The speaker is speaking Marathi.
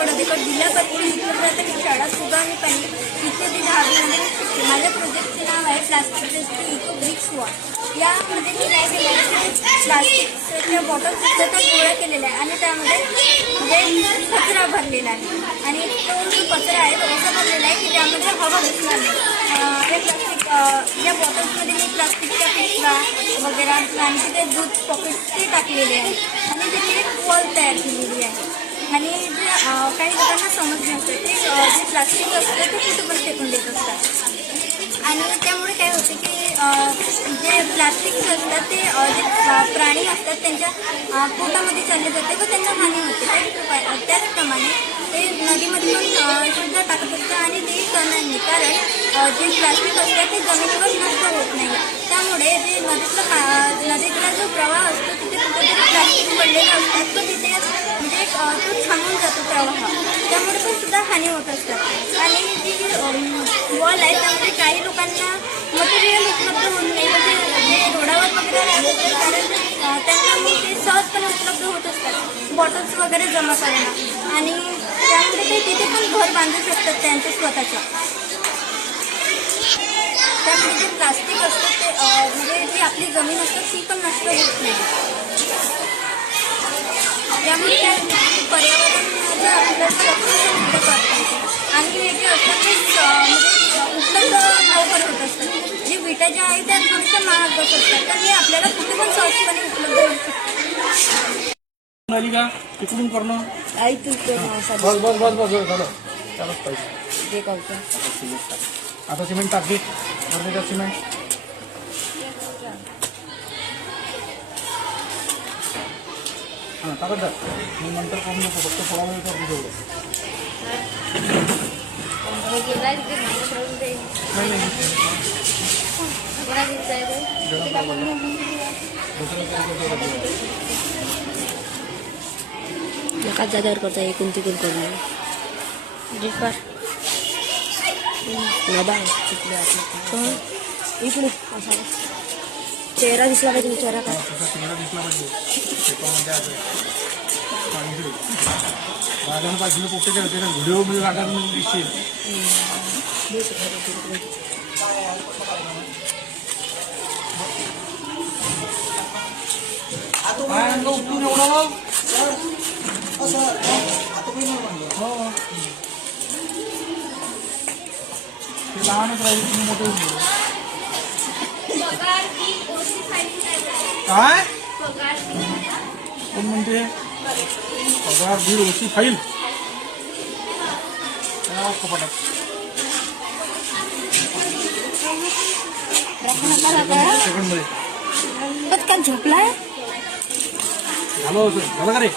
पडोदेकर जिल्हा परिषद प्राथमिक शाळा सुगाणीपाणी इथे ते 10वीमध्ये शिकते. माझ्या प्रोजेक्टचे नाव आहे plastic waste eco bricks wall. यामध्ये मी काय केलं आहे की प्लास्टिकच्या बॉटल सुद्धा गोळा केलेला आहे आणि त्यामध्ये म्हणजे कचरा भरलेला आहे आणि तो जो कचरा आहे तो असा भरलेला आहे की त्यामध्ये हवा घुसणार नाही. हे प्लास्टिक या बॉटल्समध्ये मी प्लास्टिकच्या पिशव्या वगैरे आणि तिथे दूध पॉकेट ते टाकलेले आहे आणि त्याची एक वॉल तयार केलेली आहे. आणि जे काही लोकांना समज नसतं ते जे प्लास्टिक असतं ते कुठे पण फेकून देत असतात आणि त्यामुळे काय होते की जे प्लास्टिक्स असतात ते जे प्राणी असतात त्यांच्या पोटामध्ये चालले जाते व त्यांना हानी होते. त्याचप्रमाणे ते नदीमध्ये पण सुद्धा टाकत असतात आणि ते करणार नाही कारण जे प्लास्टिक असतात ते जमिनीवर नष्ट होत नाही. त्यामुळे जे नदीतला जो प्रवाह असतो तिथे कुठेतरी प्लास्टिक पडलेलं असतात तर तिथे म्हणजे तो थांबून जातो प्रवाह. त्यामुळे पण सुद्धा हानी होत असतात आणि जी वॉल आहे त्यामध्ये काही लोकांना मटेरियल उपलब्ध होत नाही म्हणजे जे रोडावर वगैरे राहतात कारण त्यांना मग ते सहजपणे उपलब्ध होत असतात बॉटल्स वगैरे जमा करणं आणि त्यामुळे ते तिथे पण घर बांधू शकतात त्यांचं स्वतःचं. त्यामुळे जे प्लास्टिक असतं ते म्हणजे जी आपली जमीन असते ती पण नष्ट होत नाही. त्यामुळे त्या पर्यावरणाचं आपल्याला संरक्षण करता येते आणि हे जे असतात ते म्हणजे उपलब्ध लवकर होत असतात. जे विटा ज्या आहेत त्या थोड्याशा महाग होत असतात तर हे आपल्याला कुठे पण सहजपणे उपलब्ध होऊ शकतात. का तिकडून करणं आता सिमेंट टाकली अर्ध्या सिमेंट हां टाकत जा मी नंतर करून नको फक्त थोडा वेळ करून ठेवलं एकाच जागेवर करता एकूण तिकून करून इकडे चेहरा दिसला पाहिजे चेहरा काय चेहरा दिसला पाहिजे राजानं पाहिजे पोटे करते ना व्हिडिओ मध्ये राजानं दिसतील उठून एवढं ते लहानच राहिले तुम्ही मोठे होऊन गेले काय कोण म्हणते पगार दीड ओसी फाईल कपाटात सेकंड मध्ये झोपलाय झालं का रे